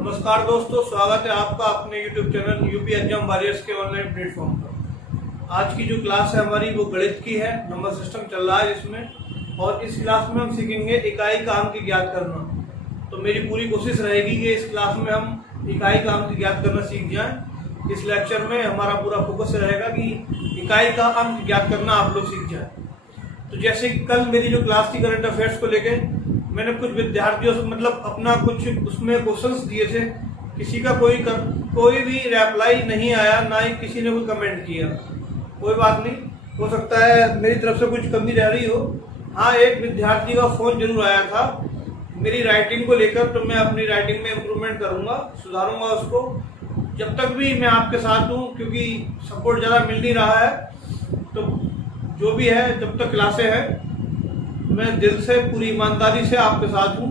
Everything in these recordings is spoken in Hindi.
नमस्कार दोस्तों, स्वागत है आपका अपने YouTube channel UP exam warriors के ऑनलाइन प्लेटफॉर्म पर। आज की जो क्लास है हमारी वो गणित की है। नंबर सिस्टम चल रहा है इसमें, और इस क्लास में हम सीखेंगे इकाई काम की ज्ञात करना। तो मेरी पूरी कोशिश रहेगी कि इस क्लास में हम इकाई काम की ज्ञात करना सीख जाएं। इस लेक्चर में हमारा पूरा फोकस रहेगा कि इकाई का अंक ज्ञात करना आप लोग सीख जाए। तो जैसे कल मेरी जो क्लास थी करंट अफेयर्स को लेके, मैंने कुछ विद्यार्थियों से अपना कुछ उसमें क्वेश्चंस दिए थे। किसी का कोई भी रिप्लाई नहीं आया, ना ही किसी ने कोई कमेंट किया। कोई बात नहीं, हो सकता है मेरी तरफ से कुछ कमी रह रही हो। हाँ, एक विद्यार्थी का फोन जरूर आया था मेरी राइटिंग को लेकर, तो मैं अपनी राइटिंग में इम्प्रूवमेंट करूंगा, सुधारूंगा उसको। जब तक भी मैं आपके साथ हूँ, क्योंकि सपोर्ट ज़्यादा मिल नहीं रहा है, तो जो भी है जब तक क्लासें हैं मैं दिल से पूरी ईमानदारी से आपके साथ हूं।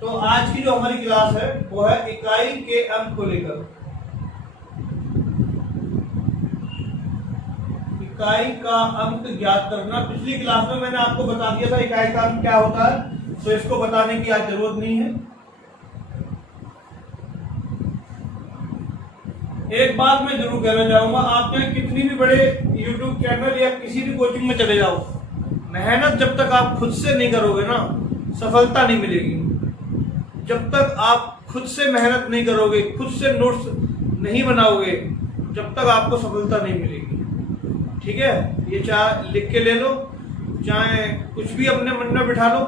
तो आज की जो हमारी क्लास है वो है इकाई के अंक को लेकर। इकाई का अंक ज्ञात करना। पिछली क्लास में मैंने आपको बता दिया था इकाई का अंक क्या होता है, तो इसको बताने की आज जरूरत नहीं है। एक बात मैं जरूर कहना चाहूंगा, आप चाहे कितनी भी बड़े YouTube चैनल या किसी भी कोचिंग में चले जाओ, मेहनत जब तक आप खुद से नहीं करोगे ना, सफलता नहीं मिलेगी। जब तक आप खुद से मेहनत नहीं करोगे, खुद से नोट्स नहीं बनाओगे, जब तक आपको सफलता नहीं मिलेगी। ठीक है, ये चाहे लिख के ले लो, चाहे कुछ भी अपने मन में बिठा लो।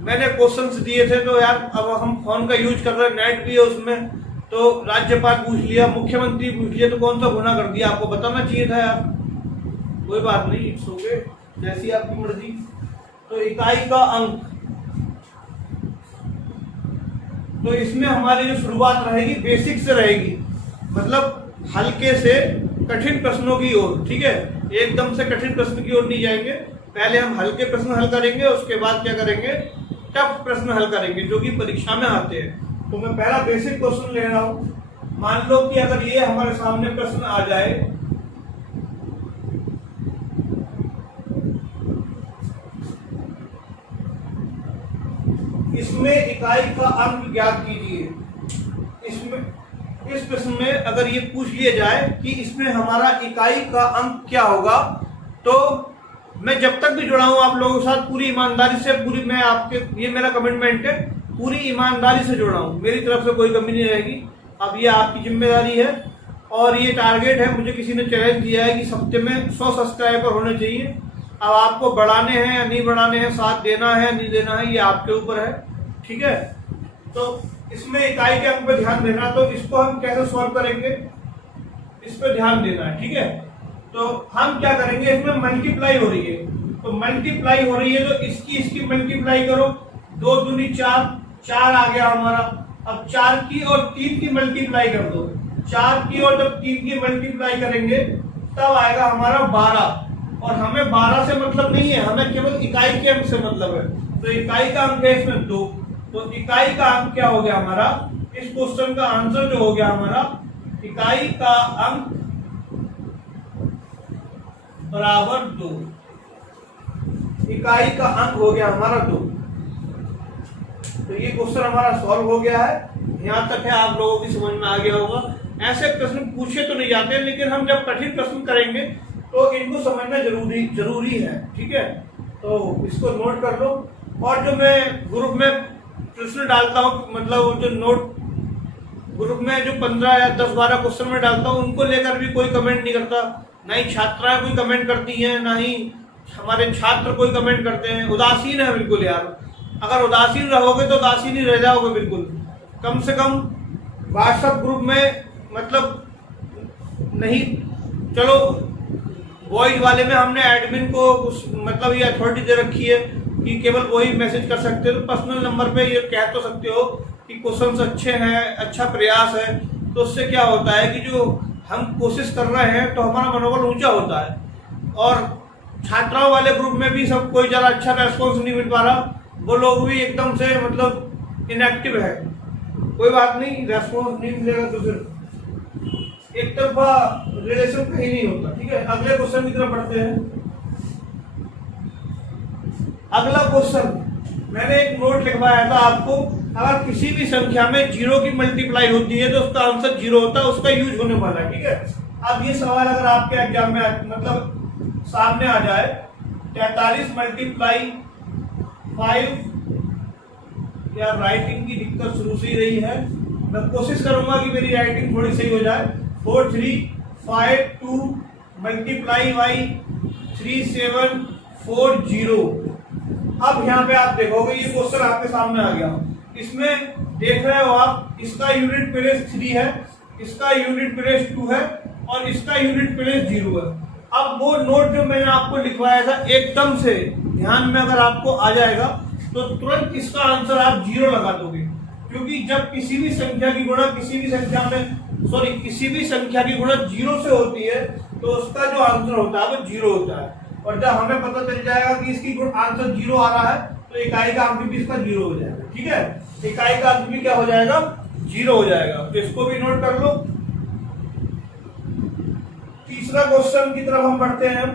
मैंने क्वेश्चंस दिए थे, तो यार अब हम फोन का यूज कर रहे हैं, नेट भी है उसमें, तो राज्यपाल पूछ लिया, मुख्यमंत्री पूछ लिया, तो कौन सा गुनाह कर दिया, आपको बताना चाहिए था यार। कोई बात नहीं, इट्स ओके, जैसी आपकी मर्जी। तो इकाई का अंक, तो इसमें हमारी जो शुरुआत रहेगी बेसिक से रहेगी, मतलब हल्के से कठिन प्रश्नों की ओर। ठीक है, एकदम से कठिन प्रश्न की ओर नहीं जाएंगे। पहले हम हल्के प्रश्न हल करेंगे, उसके बाद क्या करेंगे, टफ प्रश्न हल करेंगे जो कि परीक्षा में आते हैं। तो मैं पहला बेसिक क्वेश्चन ले रहा हूं। मान लो कि अगर ये हमारे सामने प्रश्न आ जाए, इसमें इकाई का अंक ज्ञात कीजिए। इस प्रश्न में अगर ये पूछ लिया जाए कि इसमें हमारा इकाई का अंक क्या होगा, तो मैं जब तक भी जुड़ा हूं आप लोगों के साथ पूरी ईमानदारी से, ये मेरा कमिटमेंट है, पूरी ईमानदारी से जुड़ा हूं, मेरी तरफ से कोई कमी नहीं रहेगी। अब ये आपकी जिम्मेदारी है, और ये टारगेट है, मुझे किसी ने चैलेंज दिया है कि हफ्ते में 100 सब्सक्राइबर होने चाहिए। अब आपको बढ़ाने हैं या नहीं बढ़ाने हैं, साथ देना है नहीं देना है, ये आपके ऊपर है। ठीक है, तो इसमें इकाई के अंक पे ध्यान देना। तो इसको हम कैसे सॉल्व करेंगे, इस पे ध्यान देना है। ठीक है, तो हम क्या करेंगे, इसमें मल्टीप्लाई हो रही है, तो मल्टीप्लाई हो रही है, तो इसकी मल्टीप्लाई करो, 2 दूनी 4, 4 आ गया हमारा। अब 4 की और 3 की मल्टीप्लाई कर दो। 4 की और जब 3 की मल्टीप्लाई करेंगे तब आएगा हमारा 12। और हमें 12 से मतलब नहीं है, हमें केवल इकाई के अंक से मतलब है। तो इकाई का अंक है इसमें 2। तो इकाई का अंक क्या हो गया हमारा, इस क्वेश्चन का आंसर जो हो गया हमारा, इकाई का अंक बराबर 2। इकाई का अंक हो गया हमारा 2। तो ये क्वेश्चन हमारा सॉल्व हो गया है। यहां तक है, आप लोगों की समझ में आ गया होगा। ऐसे प्रश्न पूछे तो नहीं जाते, लेकिन हम जब कठिन प्रश्न करेंगे तो इनको समझना जरूरी है। ठीक है, तो इसको नोट कर लो। और जो मैं ग्रुप में प्रश्न डालता हूँ, मतलब जो नोट ग्रुप में जो 15 या 10-12 क्वेश्चन में डालता हूँ, उनको लेकर भी कोई कमेंट नहीं करता। ना ही छात्राएं कोई कमेंट करती हैं, ना ही हमारे छात्र कोई कमेंट करते हैं। उदासीन है बिल्कुल यार। अगर उदासीन रहोगे तो उदासीन ही रह जाओगे बिल्कुल। कम से कम व्हाट्सएप ग्रुप में मतलब नहीं, चलो वॉइस वाले में हमने एडमिन को मतलब ये अथॉरिटी दे रखी है कि केवल वही मैसेज कर सकते हो। तो पर्सनल नंबर पे ये कह तो सकते हो कि क्वेश्चंस अच्छे हैं, अच्छा प्रयास है। तो उससे क्या होता है कि जो हम कोशिश कर रहे हैं तो हमारा मनोबल ऊंचा होता है। और छात्राओं वाले ग्रुप में भी सब कोई ज़्यादा अच्छा रेस्पॉन्स नहीं मिल पा रहा, वो लोग भी एकदम से मतलब इनएक्टिव है। कोई बात नहीं, रेस्पॉन्स नहीं मिलेगा तो फिर एक तरफा रिलेशन कहीं नहीं होता। ठीक है, अगले क्वेश्चन की तरफ बढ़ते हैं। अगला क्वेश्चन मैंने एक नोट लिखवाया था आपको अगर किसी भी संख्या में जीरो की मल्टीप्लाई होती है तो उसका आंसर जीरो होता है, उसका यूज होने वाला है। ठीक है, अब ये सवाल अगर आपके एग्जाम में मतलब सामने आ जाए, 43 मल्टीप्लाई 5, या राइटिंग की दिक्कत शुरू से ही रही है, मैं कोशिश करूंगा कि मेरी राइटिंग थोड़ी सही हो जाए। 4352 मल्टीप्लाई बाई 3740। अब यहाँ पे आप देखोगे ये क्वेश्चन आपके सामने आ गया। इसमें देख रहे हो आप, इसका यूनिट प्लेस 3 है, इसका यूनिट प्लेस 2 है और इसका यूनिट प्लेस 0 है। अब वो नोट जो मैंने आपको लिखवाया था एकदम से ध्यान में अगर आपको आ जाएगा तो तुरंत इसका आंसर आप 0 लगा दोगे, क्योंकि जब किसी भी संख्या की गुणा किसी भी संख्या की गुणा 0 से होती है तो उसका जो आंसर होता है वो 0 होता है। और जब हमें पता चल जाएगा कि इसकी आंसर 0 आ रहा है तो इकाई का अंक भी इसका 0 हो जाएगा। ठीक है, इकाई का अंक भी क्या हो जाएगा, 0 हो जाएगा। तो इसको भी नोट कर लो। तीसरा क्वेश्चन की तरफ हम बढ़ते हैं।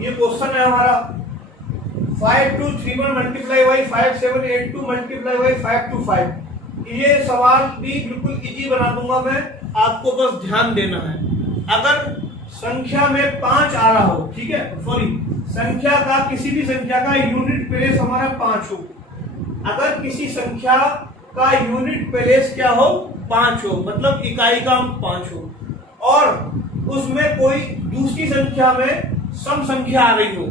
ये क्वेश्चन है हमारा 5231 मल्टीप्लाई बाई 5782 मल्टीप्लाई बाई 525। ये सवाल भी बिल्कुल इजी बना दूंगा मैं, आपको बस ध्यान देना है। अगर संख्या में 5 आ रहा हो, ठीक है, संख्या का किसी भी संख्या का यूनिट प्लेस हमारा 5 हो, अगर किसी संख्या का यूनिट प्लेस क्या हो, 5 हो, मतलब इकाई का अंक 5 हो, और उसमें कोई दूसरी संख्या में सम संख्या आ रही हो,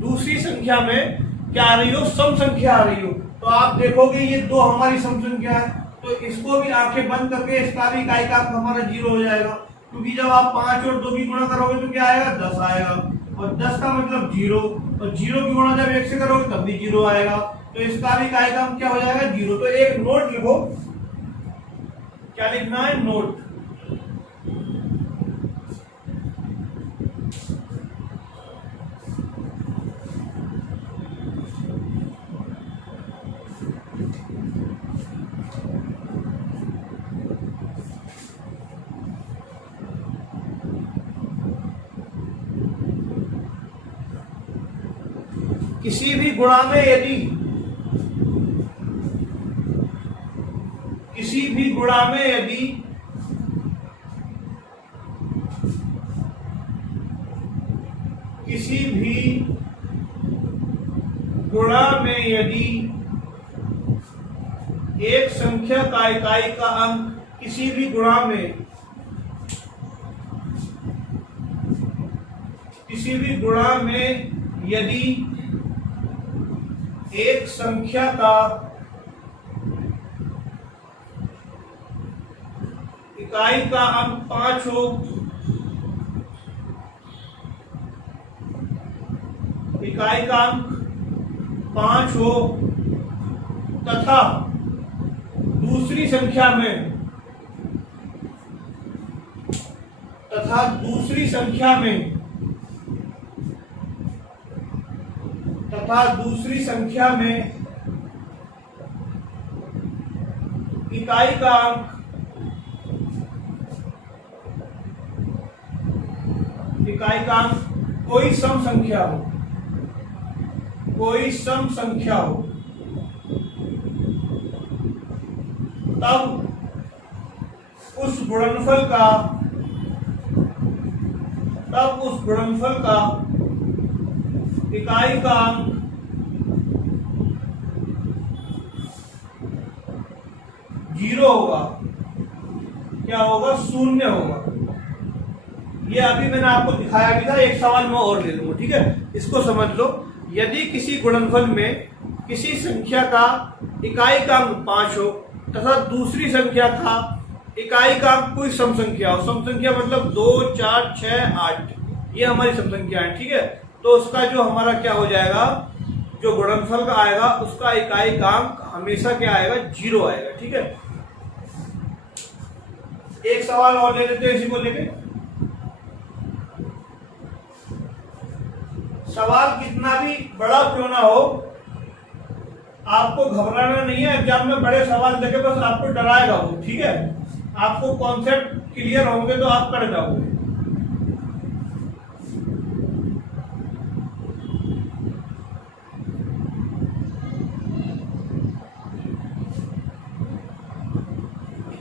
दूसरी संख्या में क्या आ रही हो, सम संख्या आ रही हो, तो आप देखोगे ये 2 हमारी सम संख्या है, तो इसको भी आंखें बंद करके इसका भी इकाई का अंक हमारा 0 हो जाएगा, क्योंकि जब आप 5 और 2 की गुणा करोगे तो क्या आएगा, 10 आएगा, और 10 का मतलब 0, और 0 की गुणा जब 1 से करोगे तब भी 0 आएगा, तो इसका भी इकाई का अंक क्या हो जाएगा, 0। तो एक नोट लिखो, क्या लिखना है, नोट। किसी भी गुणा में यदि किसी भी गुणा में यदि एक संख्या का इकाई का अंक किसी भी गुणा में यदि एक संख्या का इकाई का अंक 5 हो, इकाई का अंक 5 हो, तथा दूसरी संख्या में इकाई का अंक कोई सम संख्या हो, तब उस गुणनफल का इकाई का अंक जीरो होगा, क्या होगा, 0 होगा। ये अभी मैंने आपको दिखाया भी था, एक सवाल मैं और ले लूंगा, ठीक है, इसको समझ लो। यदि किसी गुणनफल में किसी संख्या का इकाई का अंक 5 हो तथा दूसरी संख्या का इकाई का अंक कोई सम संख्या हो, सम संख्या मतलब 2, 4, 6, 8, ये हमारी सम संख्या है, ठीक है, तो उसका जो हमारा क्या हो जाएगा, जो गुणनफल का आएगा उसका इकाई का अंक हमेशा क्या आएगा, 0 आएगा। ठीक है, एक सवाल और ले लेते हैं इसी को लेके। सवाल कितना भी बड़ा क्यों ना हो, आपको घबराना नहीं है, एग्जाम में बड़े सवाल देखे बस आपको डराएगा वो, ठीक है। आपको कॉन्सेप्ट क्लियर होंगे तो आप कर जाओगे।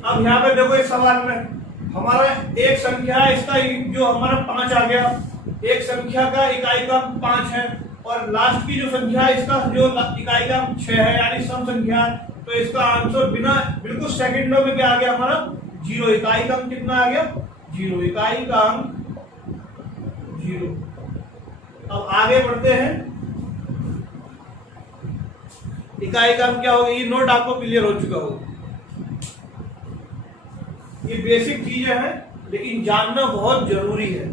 अब यहाँ पे देखो इस सवाल में हमारा एक संख्या है, इसका जो हमारा 5 आ गया, एक संख्या का इकाई का 5 है, और लास्ट की जो संख्या है इसका जो इकाई का 6 है, यानी सम संख्या है। तो इसका आंसर बिना बिल्कुल सेकंडों में क्या आ गया हमारा 0। इकाई का कितना आ गया 0, इकाई का 0। अब आगे बढ़ते हैं, इकाई का क्या होगा, ये नोट आपको क्लियर हो चुका होगा। ये बेसिक चीजें हैं लेकिन जानना बहुत जरूरी है।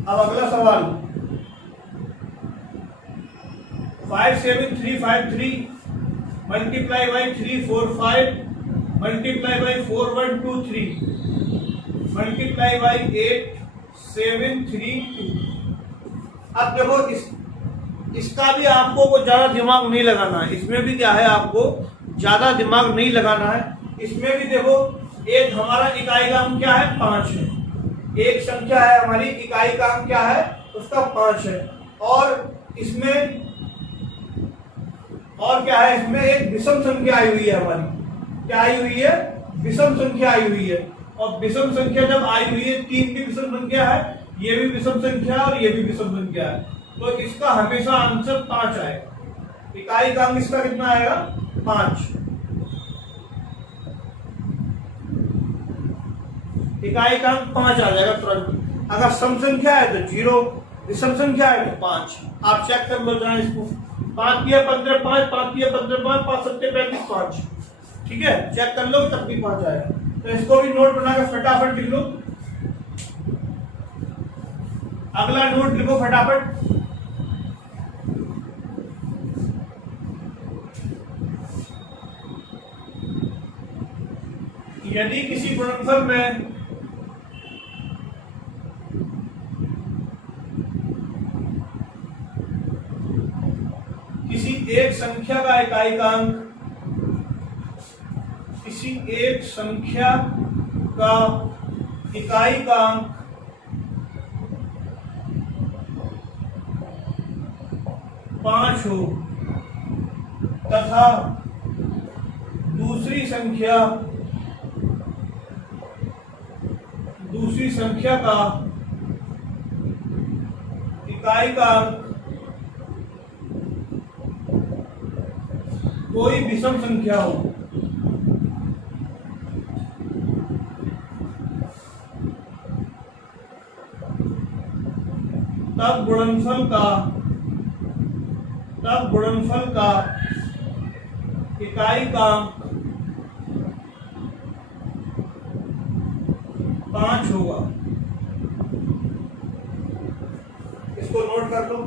अब अगला सवाल 57353 multiply by 345 multiply by 4123 multiply by 8732। अब देखो इसका भी आपको को ज्यादा दिमाग नहीं लगाना है, इसमें भी क्या है आपको ज्यादा दिमाग नहीं लगाना है। इसमें भी देखो एक हमारा इकाई का अंक क्या है 5 है, एक संख्या है हमारी इकाई का अंक क्या है उसका 5 है, और इसमें और क्या है, इसमें एक विषम संख्या आई हुई है हमारी, क्या आई हुई है विषम संख्या आई हुई है। और विषम संख्या जब आई हुई है, 3 भी विषम संख्या है, ये भी विषम संख्या है और ये भी विषम संख्या है, तो इसका हमेशा आंसर 5 आएगा। इकाई का अंक इसका कितना आएगा 5, इकाई का अंक 5 आ जाएगा तुरंत। अगर सम संख्या है तो 0, विषम संख्या है तो 5। आप चेक कर लो जरा इसको, 5 किया 15 5, 5 किया 15 5, 5 7 35 5, ठीक है, चेक कर लो तब भी 5 आएगा। तो इसको भी नोट बना के फटाफट लिख लो। अगला नोट लिखो फटाफट, यदि किसी गुणनफल में किसी एक संख्या का इकाई का अंक किसी एक संख्या का इकाई का अंक 5 हो तथा दूसरी संख्या का इकाई का अंक कोई विषम संख्या हो, तब गुणनफल का इकाई का अंक 5 होगा। इसको नोट कर लो।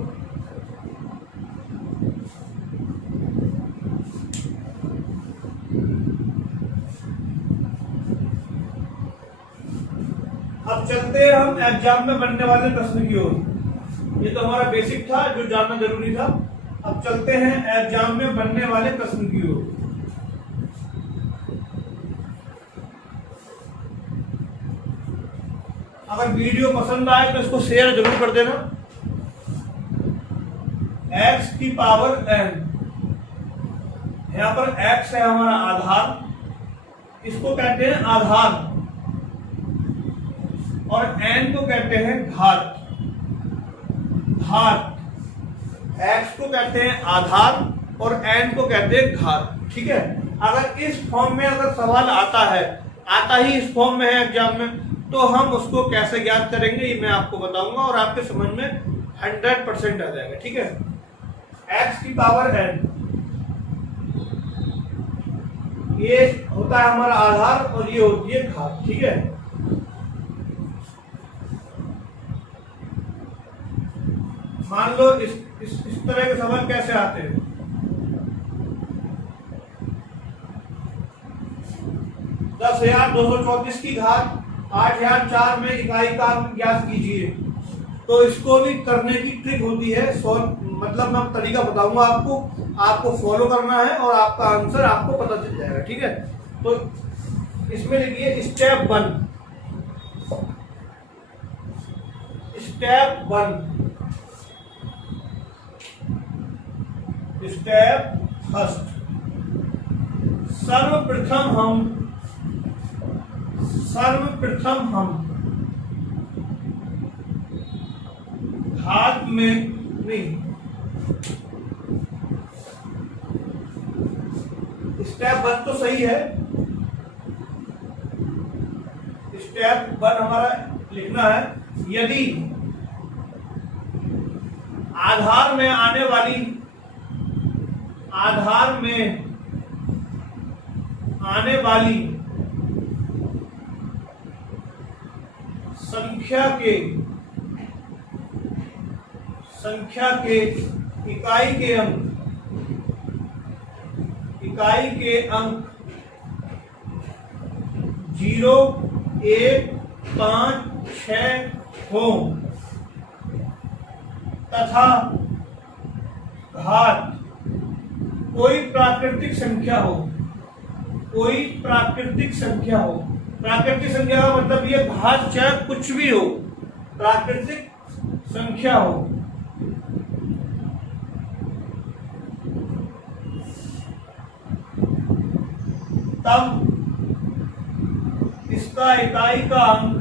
अब चलते हैं हम एग्जाम में बनने वाले प्रश्न की ओर। ये तो हमारा बेसिक था जो जानना जरूरी था। अब चलते हैं एग्जाम में बनने वाले प्रश्न की ओर। अगर वीडियो पसंद आए तो इसको शेयर जरूर कर देना। x की पावर n, यहां पर x है हमारा आधार, इसको कहते हैं आधार, और n को कहते हैं घात। x को कहते हैं आधार और n को कहते हैं घात, ठीक है। अगर इस फॉर्म में अगर सवाल आता ही इस फॉर्म में है एग्जाम में, तो हम उसको कैसे ज्ञात करेंगे ये मैं आपको बताऊंगा और आपके समझ में 100% आ जाएगा, ठीक है। x की पावर n, ये होता है हमारा आधार और ये होती है घात, ठीक है। मान लो इस तरह के सवाल कैसे आते हैं। 10,234 की घात 8004 में इकाई का अंक ज्ञात कीजिए। तो इसको भी करने की ट्रिक होती है, मतलब मैं तरीका बताऊंगा आपको फॉलो करना है और आपका आंसर आपको पता चल जाएगा। ठीक है, तो इसमें लिखिए स्टेप 1। स्टेप 1, स्टेप फर्स्ट, सर्वप्रथम हम घात में नहीं, स्टेप 1 तो सही है। स्टेप 1 हमारा लिखना है, यदि आधार में आने वाली संख्या के इकाई के अंक 0, 1, 5, 6 हो तथा घात कोई प्राकृतिक संख्या हो। प्राकृतिक संख्या का मतलब ये घात चाहे कुछ भी हो, प्राकृतिक संख्या हो, तब इसका इकाई का अंक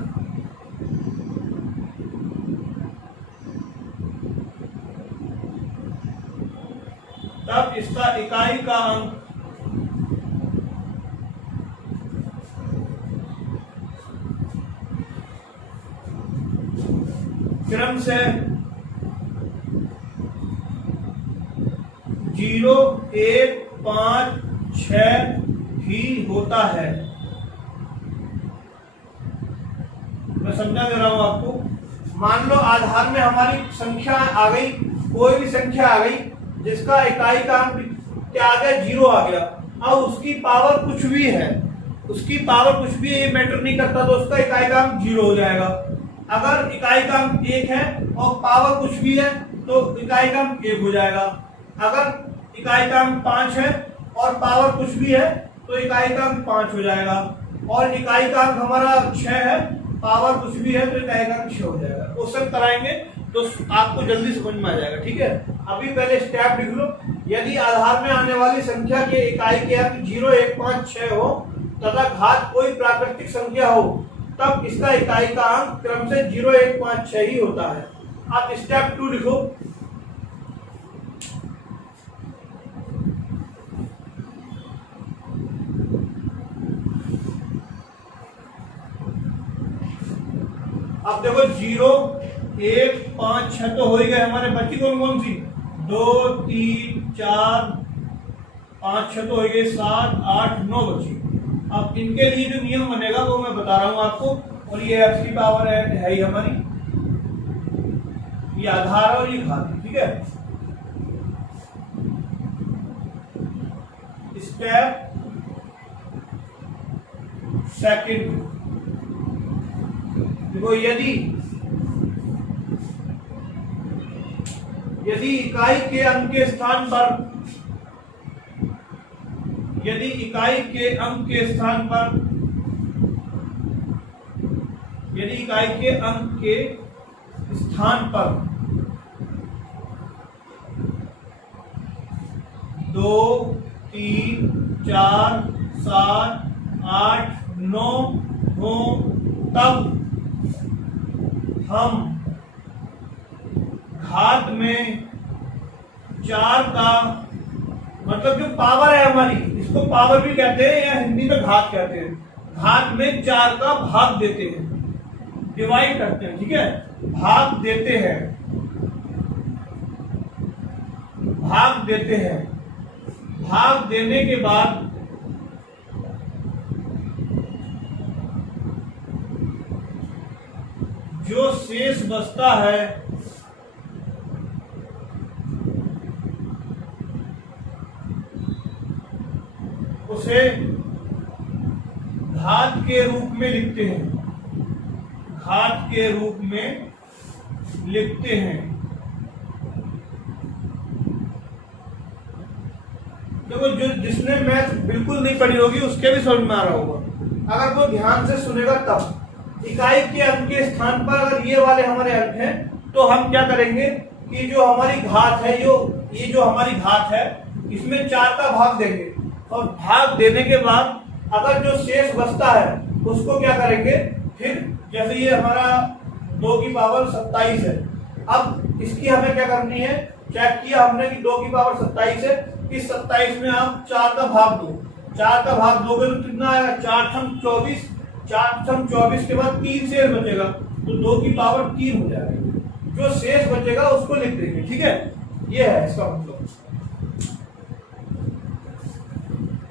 क्रम से 0, 1, 5, 6 ही होता है। मैं समझा दे रहा हूं आपको। मान लो आधार में हमारी संख्या आ गई, कोई भी संख्या आ गई जिसका इकाई का अंक क्या आ गया, 0 आ गया। अब उसकी पावर कुछ भी है, ये मैटर नहीं करता, तो उसका इकाई का अंक 0 हो जाएगा। अगर इकाई का अंक 1 है और पावर कुछ भी है तो इकाई का अंक 1 हो जाएगा। अगर इकाई का अंक 5 है और पावर कुछ भी है तो इकाई का अंक 5 हो जाएगा। और इकाई का अंक हमारा 6 है, पावर कुछ भी है तो इकाई का अंक 6 हो जाएगा। क्वेश्चन कराएंगे तो आपको जल्दी समझ में आ जाएगा। ठीक है, अभी पहले स्टेप लिख लो। यदि आधार में आने वाली संख्या के इकाई के अंक 0, 1, 5, 6 हो तथा घात कोई प्राकृतिक संख्या हो, तब इसका इकाई का अंक क्रम से 0, 1, 5, 6 ही होता है। अब स्टेप 2 लिखो। अब देखो 0, 1, 5, 6 तो हो ही गए हमारे। बची कौन सी? 2, 3, 4, 5, 6 तो हो गए, 7, 8, 9 बची। अब इनके लिए जो नियम बनेगा वो मैं बता रहा हूं आपको। और ये x की पावर है ही हमारी, ये आधार और ये घात। ठीक है, स्टेप सेकंड देखो, यदि इकाई के अंक के स्थान पर दो, 3, 4, 7, 8, 9 हो, तब हम घात में 4 का, मतलब जो पावर है हमारी, इसको पावर भी कहते हैं या हिंदी में घात कहते हैं, घात में 4 का भाग देते हैं, डिवाइड करते हैं। ठीक है, भाग देते हैं। भाग देने के बाद जो शेष बचता है उसे घात के रूप में लिखते हैं। घात के रूप में लिखते हैं। देखो जो जिसने मैथ बिल्कुल नहीं पढ़ी होगी उसके भी समझ में आ रहा होगा, अगर वो ध्यान से सुनेगा तब। इकाई के अंक के स्थान पर अगर ये वाले हमारे अंक हैं तो हम क्या करेंगे कि जो हमारी घात है, ये जो हमारी घात है इसमें 4 का भाग देंगे, और भाग देने के बाद अगर जो शेष बचता है उसको क्या करेंगे, फिर जैसे ये हमारा 2 की पावर 27 है, अब इसकी हमें क्या करनी है, चेक किया हमने कि 2 की पावर 27 है, इस 27 में आप 4 का भाग दो, 4 का भाग दोगे तो कितना आएगा, 4 छम 24, 4 छम 24 के बाद 3 शेष बचेगा तो 2 की पावर 3 हो जाएगा, जो शेष बचेगा उसको लिख देंगे। ठीक है, ये है इसका मतलब।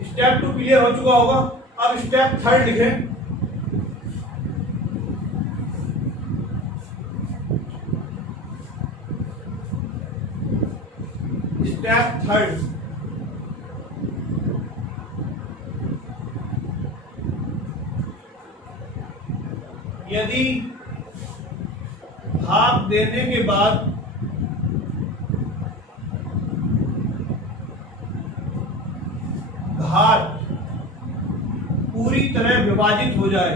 स्टेप 2 क्लियर हो चुका होगा। अब स्टेप 3 लिखें। स्टेप 3 यदि भाग देने के बाद घात पूरी तरह विभाजित हो जाए,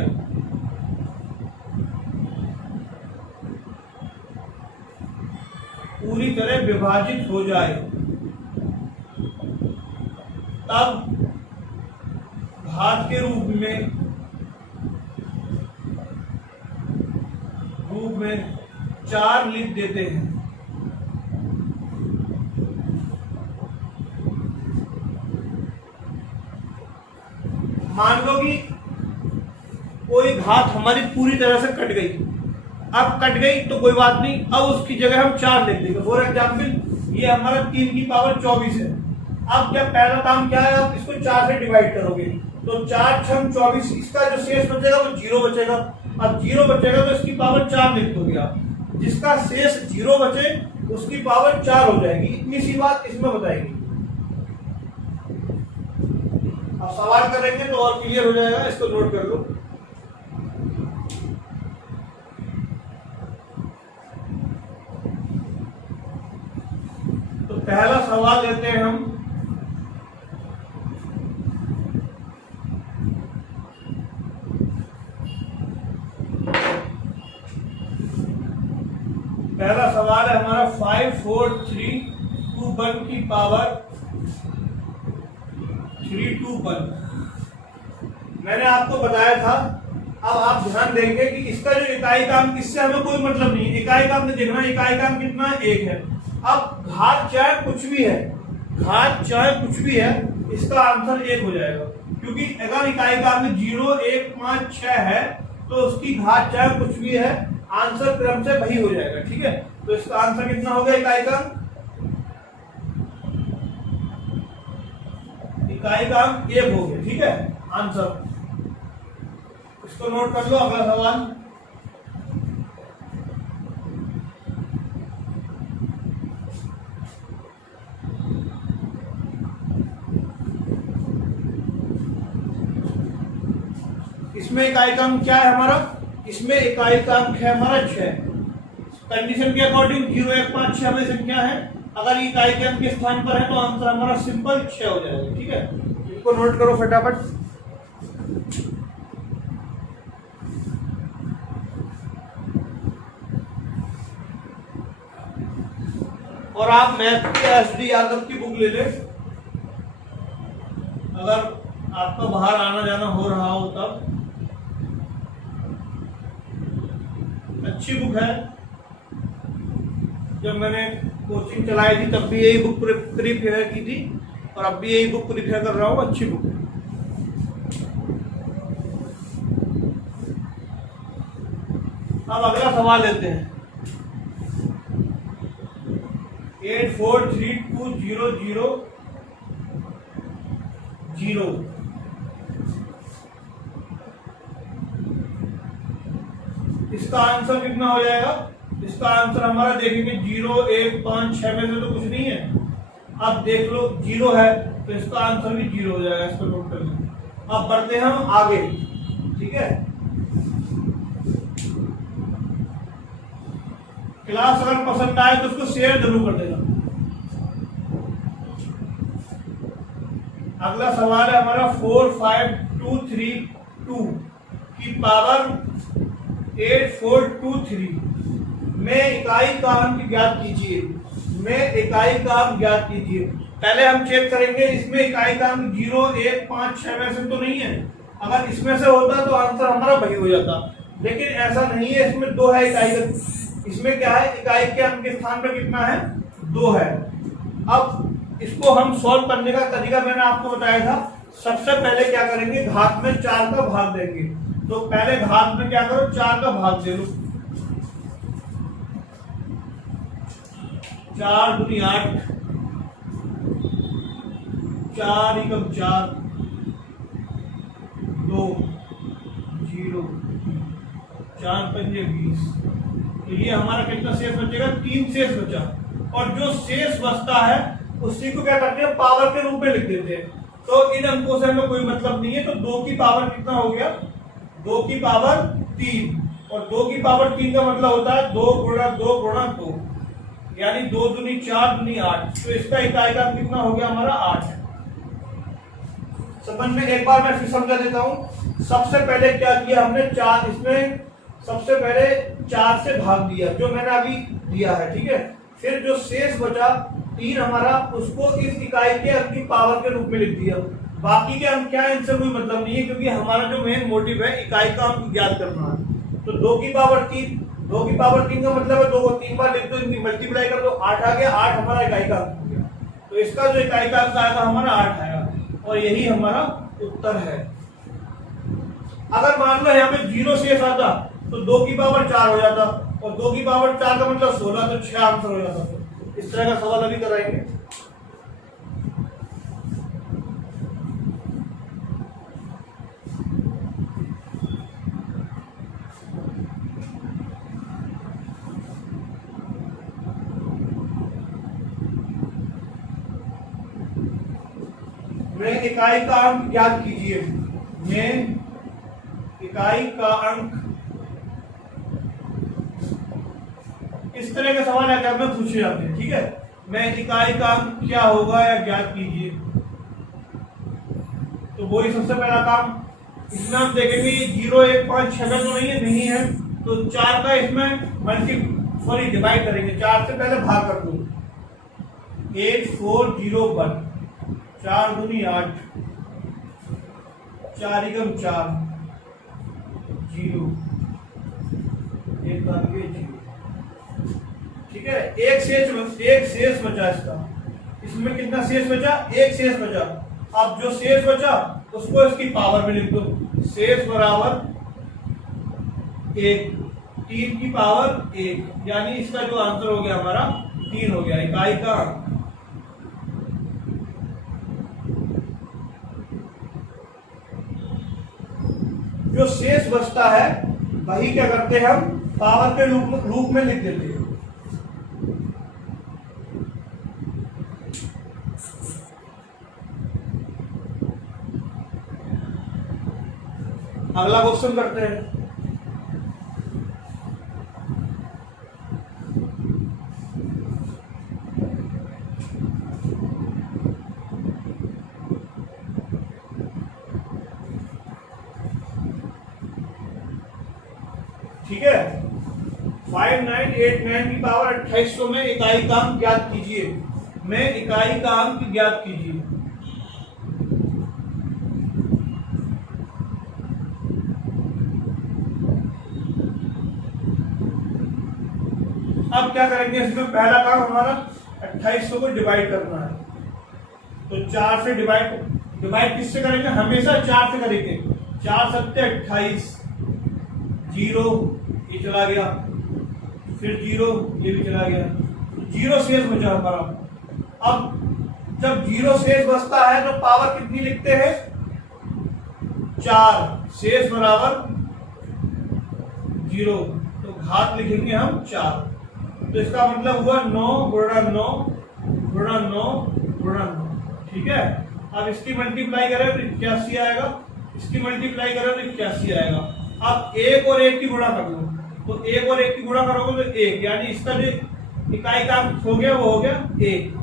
पूरी तरह विभाजित हो जाए, तब घात के रूप में 4 लिख देते हैं। मान लो कि कोई घात हमारी पूरी तरह से कट गई, अब कट गई तो कोई बात नहीं, अब उसकी जगह हम 4 लिख देंगे। फॉर एग्जाम्पल ये हमारा 3 की पावर 24 है, अब क्या पहला काम क्या है, आप इसको 4 से डिवाइड करोगे तो 4 छम 24, इसका जो शेष बचेगा वो 0 बचेगा, अब 0 बचेगा तो इसकी पावर 4 लिख दोगे आप, जिसका शेष 0 बचे उसकी पावर 4 हो जाएगी। इतनी सी बात इसमें बताएगी। अब सवाल करेंगे तो और क्लियर हो जाएगा, इसको नोट कर लो। तो पहला सवाल लेते हैं हम। पहला सवाल है हमारा 54321 की पावर 321। मैंने आपको बताया था, अब आप ध्यान देंगे कि इसका जो इकाई काम, इससे हमें कोई मतलब नहीं, इकाई काम में देखना, इकाई काम कितना है, 1 है। अब घात चाहे कुछ भी है, घात चाहे कुछ भी है, इसका आंसर 1 हो जाएगा, क्योंकि अगर इकाई काम में 0 1 5 6 है तो उसकी घात चाहे कुछ भी है, आंसर क्रम से वही हो जाएगा। ठीक है, तो इसका आंसर कितना हो गया, इकाई काम, इकाई काम 1 हो गया। ठीक है, आंसर इसको नोट कर लो। अगला सवाल, इसमें इकाई काम क्या है हमारा, इसमें इकाई काम है हमारा 6। कंडीशन के अकॉर्डिंग 0 1 5 6 हमारी संख्या है, अगर इकाई के अंक के स्थान पर है तो आंसर हमारा सिंपल 6 हो जाएगा। ठीक है, इनको नोट करो फटाफट। और आप मैथ के SD यादव की बुक ले ले, अगर आपका बाहर आना जाना हो रहा हो तब। अच्छी बुक है, जब मैंने कोचिंग चलाई थी तब भी यही बुक प्रिपेयर की थी, और अब भी यही बुक प्रिपेयर कर रहा हूँ, अच्छी बुक है। अब अगला सवाल लेते हैं। 843200 इसका आंसर कितना हो जाएगा, इसका आंसर हमारा देखेंगे 0 1 5 6 में से तो कुछ नहीं है। अब देख लो 0 है तो इसका आंसर भी 0 हो जाएगा, इसको नोट कर लें। अब बढ़ते हैं हम आगे। ठीक है, क्लास अगर पसंद आए तो उसको शेयर जरूर कर देना। अगला सवाल है हमारा 45232 की पावर 8423 में इकाई का अंक ज्ञात कीजिए। पहले हम चेक करेंगे इसमें इकाई का अंक 0, 1, 5, 6 में से तो नहीं है। अगर इसमें से होता तो आंसर हमारा वही हो जाता, लेकिन ऐसा नहीं है। इसमें 2 है इकाई का। इसमें क्या है, इकाई के अंक के स्थान पर कितना है, 2 है। अब इसको हम सॉल्व करने का तरीका मैंने आपको बताया था। सबसे पहले क्या करेंगे, घात में 4 का भाग देंगे। तो पहले घात में क्या करो, 4 का भाग दे लो। 4 दूनी 8, 4 एकम 4, 2 0, 4 पंजे 20। तो ये हमारा कितना शेष बचेगा, 3 शेष बचा। और जो शेष बचता है उसी को क्या करते हैं, पावर के रूप में लिख देते हैं। तो इन अंकों से हमें कोई मतलब नहीं है। तो 2 की पावर कितना हो गया, 2 की पावर 3। और 2 की पावर 3 का मतलब होता है 2 गुणा 2 गुणा 2, यानी 2 दूनी 4 दूनी 8। तो इसका इकाई का कितना हो गया हमारा 8। समझ में, एक बार मैं फिर समझा देता हूं। सबसे पहले क्या किया हमने, 4, इसमें सबसे पहले 4 से भाग दिया, जो मैंने अभी दिया है, ठीक है। फिर जो शेष बचा 3 हमारा, उसको इस इकाई के अंक की पावर के रूप में लिख दिया। बाकी के अंक क्या है, इनसे कोई मतलब नहीं है, क्योंकि हमारा जो मेन मोटिव है इकाई का अंक ज्ञात करना है। तो 2 की पावर 3, 2 की पावर 3 का मतलब है 2 को 3 बार लिख दो, इनकी मल्टीप्लाई कर दो, 8 आ गया। 8 हमारा इकाई का अंक हो गया। तो इसका जो इकाई का अंक आएगा हमारा 8 आएगा, और यही हमारा उत्तर है। अगर मान लो यहाँ पे 0 शेष आता तो 2 की पावर 4 हो जाता, और 2 की पावर 4 का मतलब 16, तो 6 आंसर हो जाता। इस तरह का सवाल अभी कराएंगे। में इकाई का अंक ज्ञात कीजिए। में इकाई का अंक, इस तरह के सवाल एग्जाम में पूछे जाते हैं, ठीक है। में इकाई का अंक क्या होगा या ज्ञात कीजिए। तो वही सबसे पहला काम। इसमें हम देखेंगे 0, 1, 5, 6 तो नहीं है। तो 4 का इसमें डिवाइड करेंगे। 4 से पहले भाग कर दो, 8401, 4 दूनी 8, 4 एकम 4, 0, 1 0। ठीक है, एक शेष बचा इसका। इसमें कितना शेष बचा, 1 शेष बचा। अब जो शेष बचा उसको इसकी पावर में लिख दो। शेष बराबर 1, 3 की पावर 1, यानी इसका जो आंसर हो गया हमारा 3 हो गया इकाई का अंक। जो शेष बचता है वही क्या करते हैं, हम पावर के रूप में लिख देते हैं। अगला क्वेश्चन करते हैं। ठीक है, 5989 की पावर 2800 में इकाई का अंक ज्ञात कीजिए। में इकाई का अंक ज्ञात कीजिए। अब क्या करेंगे, इसमें पहला काम हमारा 2800 को डिवाइड करना है। तो 4 से डिवाइड किससे करेंगे, हमेशा 4 से करेंगे। 4 सत्ते 28, 0 ये चला गया, फिर 0 ये भी चला गया, 0 शेष बचा हमारा। अब जब 0 शेष बचता है तो पावर कितनी लिखते हैं, 4, शेष बराबर 0, तो घात लिखेंगे हम 4। तो इसका मतलब हुआ 9 गुणा 9 गुणा 9 गुणा 9। ठीक है, अब इसकी मल्टीप्लाई करें तो 81 आएगा, इसकी मल्टीप्लाई करें तो 81 आएगा। अब 1 और 1 की गुणा कर लो, तो एक और एक की गुणा करोगे तो एक, यानी इसका जो इकाई का अंक हो गया वो हो गया एक।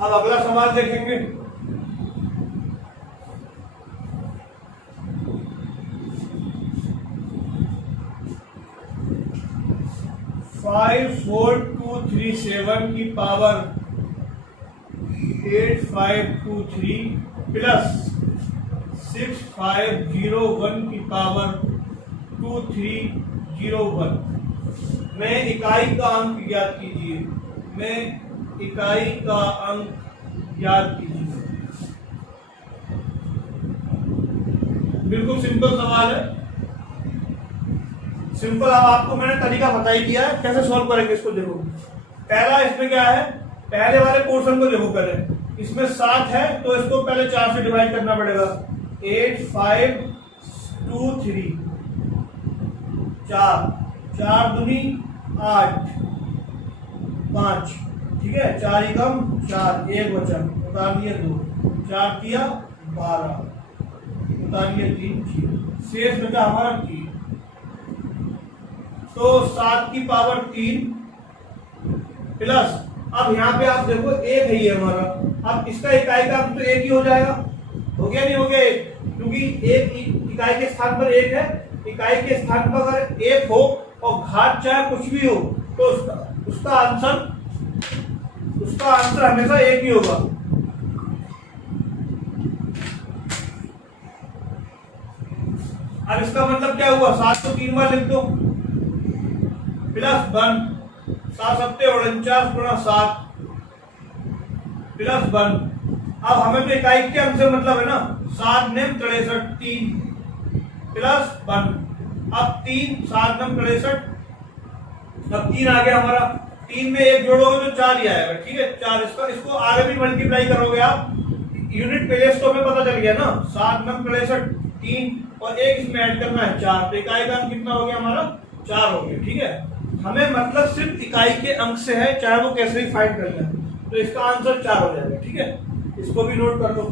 अब अगला सवाल देखेंगे। Five four two three seven की पावर 8523 प्लस 6501 की पावर 2301 में इकाई का अंक ज्ञात कीजिए। में इकाई का अंक ज्ञात कीजिए। बिल्कुल सिंपल सवाल है, सिंपल। अब आपको मैंने तरीका बता ही दिया है कैसे सॉल्व करेंगे इसको। देखो पहला इसमें क्या है, पहले वाले पोर्शन को देखो पहले। इसमें 7 है तो इसको पहले 4 से डिवाइड करना पड़ेगा। 8 5 2 3 4 4 दूनी 8 5, ठीक है। 4 एकम 4, 1 बचा, उतार दिए 2, 4 किया 12, उतार दिए 3 0, शेष बचा हमारा 3। तो 7 की पावर 3 प्लस, अब यहाँ पे आप देखो एक है ये हमारा, अब इसका इकाई का अंक तो एक ही हो जाएगा। हो गया नहीं हो गया एक, क्योंकि एक इकाई के स्थान पर एक है। इकाई के स्थान पर अगर एक हो और घात चाहे कुछ भी हो तो उसका आंसर हमेशा एक ही होगा। अब इसका मतलब क्या हुआ, 7 को 3 बार लिख दो प्लस 1, 7 सत्ते 49 गुणा 7 प्लस 1। अब हमें तो इकाई के अंक से मतलब है ना, 7 ने 63 3 प्लस 1। अब 3 7 नम 63, अब 3 आ गया हमारा। 3 में 1 जोड़ोगे तो 4 ही आएगा, ठीक है 4। इसको आगे भी मल्टीप्लाई करोगे आप, यूनिट प्लेस तो हमें पता चल गया ना। 7 नम 63 3 और 1 इसमें ऐड करना है 4, तो इकाई का अंक कितना हो गया हमारा 4 हो गया, ठीक है। हमें मतलब सिर्फ इकाई के अंक से है, चाहे वो कैसे भी फाइंड कर लें, तो इसका आंसर 4 हो जाएगा, ठीक है। इसको भी नोट कर लो।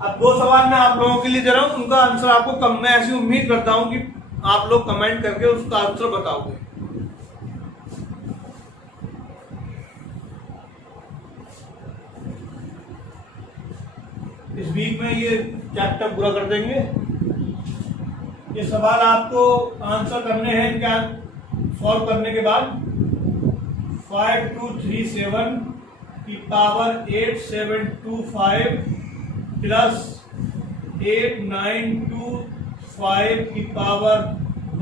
अब 2 सवाल मैं आप लोगों के लिए दे रहा हूं, उनका आंसर आपको कम, मैं ऐसी उम्मीद करता हूं कि आप लोग कमेंट करके उसका आंसर बताओगे। इस वीक में ये चैप्टर पूरा कर देंगे। ये सवाल आपको आंसर करने हैं क्या, सॉल्व करने के बाद 5237 की पावर 8725 प्लस 8925 की पावर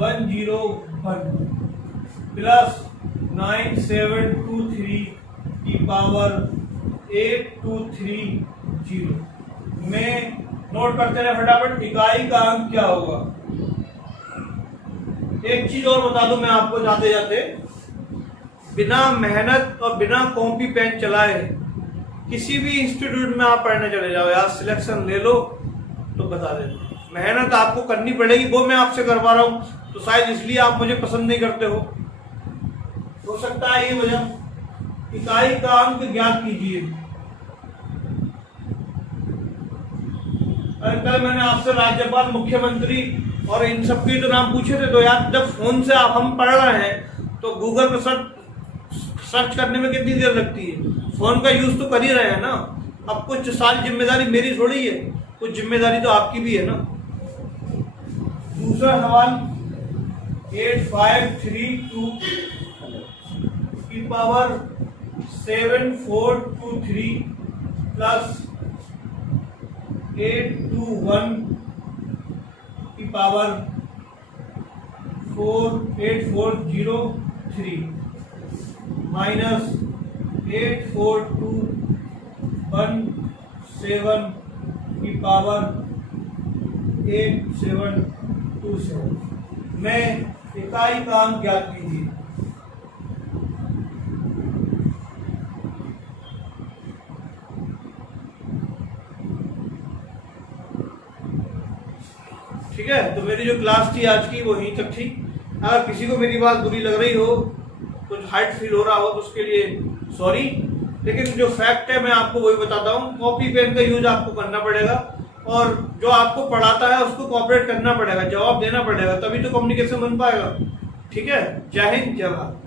101 प्लस 9723 की पावर 8230 में नोट करते रहे फटाफट। इकाई का अंक क्या होगा। एक चीज और बता दूं मैं आपको जाते जाते, बिना मेहनत और बिना कॉपी पेन चलाए किसी भी इंस्टीट्यूट में आप पढ़ने चले जाओ यार, सिलेक्शन ले लो तो बता देना। मेहनत आपको करनी पड़ेगी, वो मैं आपसे करवा रहा हूं, तो शायद इसलिए आप मुझे पसंद नहीं करते हो सकता है ये वजह। इकाई का अंक ज्ञात कीजिए। कल मैंने आपसे राज्यपाल, मुख्यमंत्री और इन सब के तो नाम पूछे थे, तो यार जब फोन से आप हम पढ़ रहे हैं तो गूगल पे सर्च करने में कितनी देर लगती है। फोन का यूज तो कर ही रहे हैं ना। अब कुछ सारी जिम्मेदारी मेरी थोड़ी है, कुछ जिम्मेदारी तो आपकी भी है ना। दूसरा सवाल 8532 की पावर 7423 प्लस 821 की पावर 8403 माइनस 8421 की पावर 8727 में इकाई का अंक ज्ञात कीजिए। ठीक ठीक है, तो मेरी जो क्लास थी आज की वो यहीं तक थी। अगर किसी को मेरी बात बुरी लग रही हो, कुछ हार्ट फील हो रहा हो, तो उसके लिए सॉरी, लेकिन जो फैक्ट है मैं आपको वही बताता हूँ। कॉपी पेन का यूज आपको करना पड़ेगा और जो आपको पढ़ाता है उसको कोऑपरेट करना पड़ेगा, जवाब देना पड़ेगा, तभी तो कम्युनिकेशन बन पाएगा। ठीक है, जय हिंद, जय भारत।